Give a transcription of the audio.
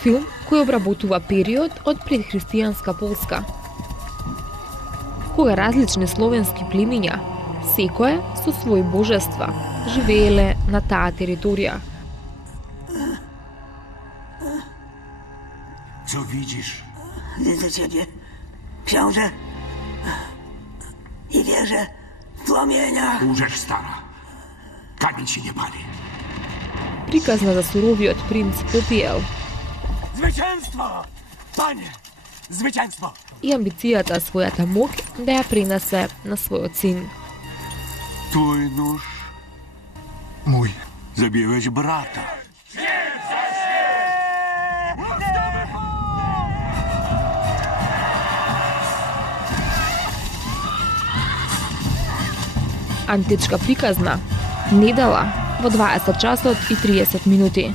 Филм кој обработува период од предхристијанска Полска, кога различни словенски племиња, секое со своји божества, живееле на таа територија. Co widzisz? Widzę ciebie, książę. I wierzę w płomieniach. Łżesz, stara. Kamień się nie pali. Приказна за суровиот принц Попиел Zwycięstwo! Panie! Zwycięstwo! и амбицијата својата моќ да ја принесе на својот син. Twój nóż. Mój. Zabiłeś brata. Античка приказна, недела во 20 часот и 30 минути.